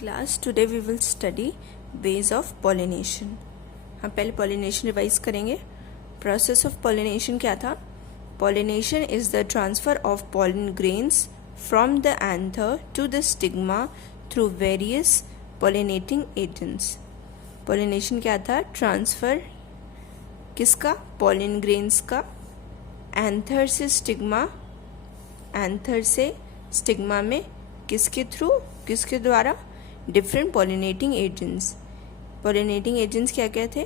Class today we will study ways of pollination. हम पहले pollination revise करेंगे। Process of pollination क्या था? Pollination is the transfer of pollen grains from the anther to the stigma through various pollinating agents. Pollination क्या था? Transfer किसका? Pollen grains का anther से स्टिग्मा, एंथर से स्टिग्मा में किसके थ्रू, किसके द्वारा? Different pollinating agents. Pollinating agents क्या क्या थे?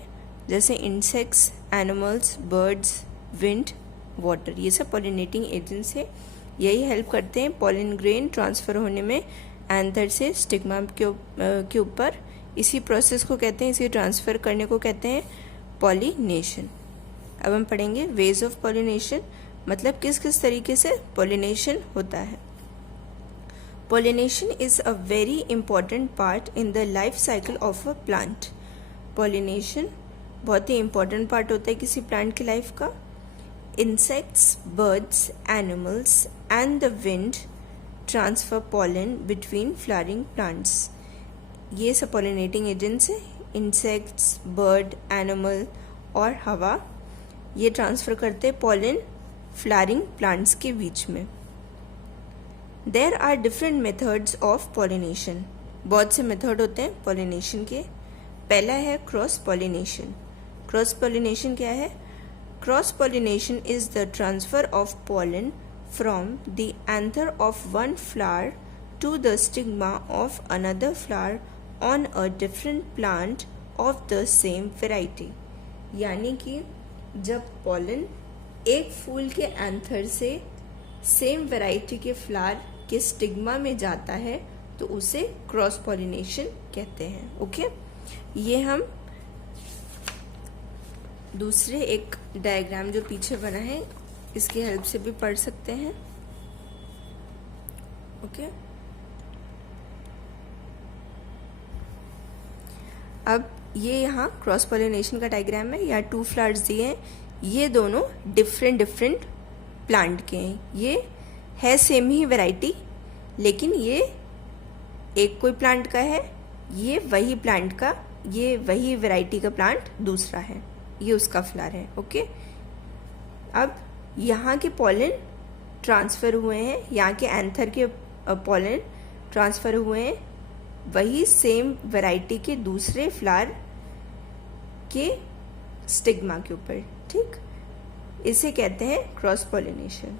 जैसे insects, animals, birds, wind, water, ये सब पॉलिनेटिंग एजेंट्स है। यही हेल्प करते हैं पॉलन ग्रेन ट्रांसफ़र होने में एंथर से स्टिग्मा के ऊपर। इसी प्रोसेस को कहते हैं, इसे ट्रांसफ़र करने को कहते हैं पॉलिनेशन। अब हम पढ़ेंगे वेज ऑफ पॉलिनेशन, मतलब किस किस तरीके से पॉलिनेशन होता है। Pollination is a very important part in the life cycle of a plant. Pollination बहुत ही important part होता है किसी plant की life का। Insects, birds, animals and the wind transfer pollen between flowering plants. ये सब pollinating agents हैं। Insects, bird, animal और हवा ये ट्रांसफ़र करते हैं pollen flowering plants के बीच में। There are different methods of pollination. बहुत से मेथड होते हैं pollination के। पहला है क्रॉस pollination. क्रॉस pollination क्या है? Cross pollination is the transfer of pollen from the anther of one flower to the stigma of another flower on a different plant of the same variety. यानी कि जब pollen एक फूल के anther से same variety के flower के stigma में जाता है तो उसे क्रॉस पॉलिनेशन कहते हैं। ओके, ये हम दूसरे एक डायग्राम जो पीछे बना है इसकी हेल्प से भी पढ़ सकते हैं। ओके, अब ये यहाँ क्रॉस पॉलिनेशन का डायग्राम है। यहाँ 2 फ्लावर्स दिए हैं, ये दोनों डिफरेंट प्लांट के हैं। ये है सेम ही वैरायटी, लेकिन ये एक कोई प्लांट का है, ये वही प्लांट का, ये वही वैरायटी का प्लांट दूसरा है, ये उसका फ्लावर है। ओके, अब यहाँ के पॉलन ट्रांसफ़र हुए हैं, यहाँ के एंथर के पॉलन ट्रांसफ़र हुए हैं वही सेम वैरायटी के दूसरे फ्लावर के स्टिग्मा के ऊपर। ठीक, इसे कहते हैं cross pollination.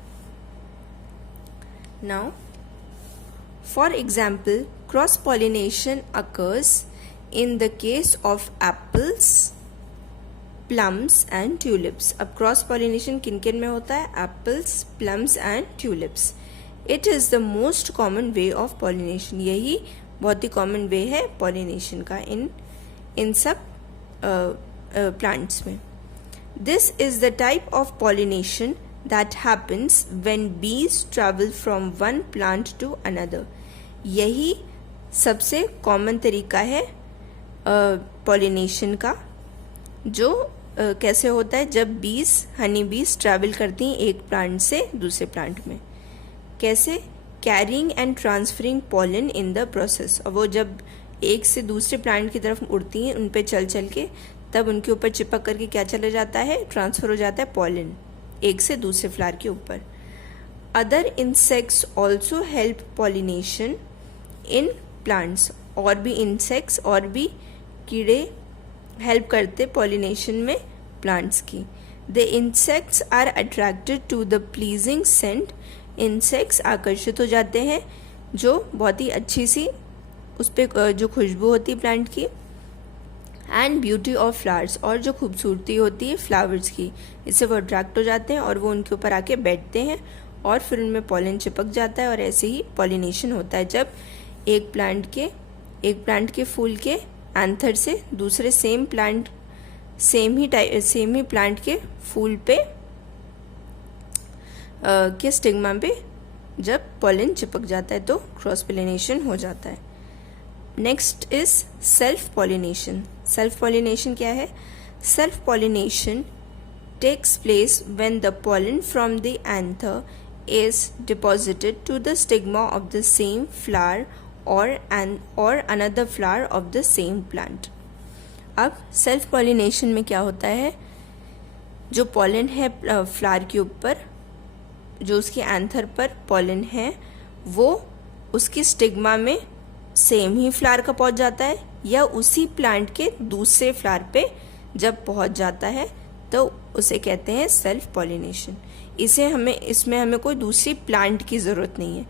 Now, for example, cross pollination occurs in the case of apples, plums and tulips. अब cross pollination किन किन में होता है? Apples, plums and tulips. It is the most common way of pollination. यही बहुत ही common way है pollination का इन सब plants में। This is the type of pollination that happens when bees travel from one plant to another. यही सबसे common तरीका है पॉलिनेशन का, जो कैसे होता है जब बीज, हनी बीज ट्रैवल करती हैं एक प्लांट से दूसरे प्लांट में। कैसे? Carrying and transferring pollen in the process. और वो जब एक से दूसरे प्लांट की तरफ उड़ती हैं, उन पे चल चल के, तब उनके ऊपर चिपक करके क्या चला जाता है? ट्रांसफ़र हो जाता है पॉलन एक से दूसरे फ्लावर के ऊपर। Other insects also help pollination in plants. और भी इंसेक्ट्स और भी कीड़े हेल्प करते पॉलिनेशन में प्लांट्स की। The insects are attracted to the pleasing scent. Insects आकर्षित हो जाते हैं जो बहुत ही अच्छी सी उस पर जो खुशबू होती है प्लांट की। एंड ब्यूटी ऑफ फ्लावर्स, और जो खूबसूरती होती है फ्लावर्स की, इससे वो अट्रैक्ट हो जाते हैं और वो उनके ऊपर आके बैठते हैं और फिर उनमें पॉलन चिपक जाता है। और ऐसे ही पॉलिनेशन होता है जब एक प्लांट के फूल के एंथर से दूसरे सेम ही प्लांट के फूल पे के स्टिग्मा पे जब पॉलन चिपक जाता है तो क्रॉस पॉलिनेशन हो जाता है। Next is self pollination. Self pollination क्या है? Self pollination takes place when the pollen from the anther is deposited to the stigma of the same flower or another flower of the same plant. अब self pollination में क्या होता है, जो pollen है flower के ऊपर, जो उसके एंथर पर पॉलन है, वो उसकी स्टिग्मा में सेम ही फ्लावर का पहुंच जाता है या उसी प्लांट के दूसरे फ्लावर पे जब पहुंच जाता है तो उसे कहते हैं सेल्फ पॉलिनेशन. इसमें हमें कोई दूसरी प्लांट की ज़रूरत नहीं है.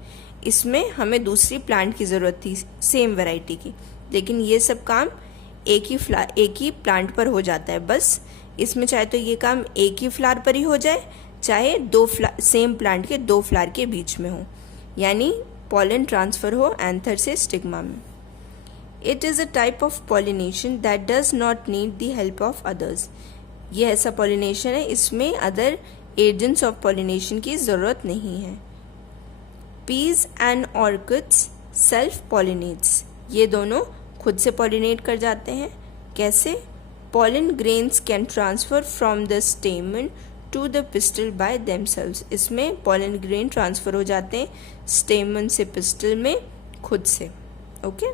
इसमें हमें दूसरी प्लांट की ज़रूरत थी सेम वैरायटी की, लेकिन ये सब काम एक ही प्लांट पर हो जाता है. बस इसमें चाहे तो ये काम एक ही फ्लावर पर ही हो जाए, चाहे सेम प्लांट के दो फ्लावर के बीच में हो, यानी पॉलन ट्रांसफ़र हो एंथर से स्टिग्मा में. It is a type of pollination that does not need the help of others. ये ऐसा पॉलिनेशन है इसमें अदर एजेंट्स ऑफ पॉलिनेशन की ज़रूरत नहीं है. Peas and orchids self pollinates. ये दोनों खुद से पॉलिनेट कर जाते हैं. कैसे? Pollen grains can transfer from the stamen to the pistil by themselves. इसमें पॉलन ग्रेन ट्रांसफ़र हो जाते हैं स्टेमन से पिस्टल में खुद से. ओके.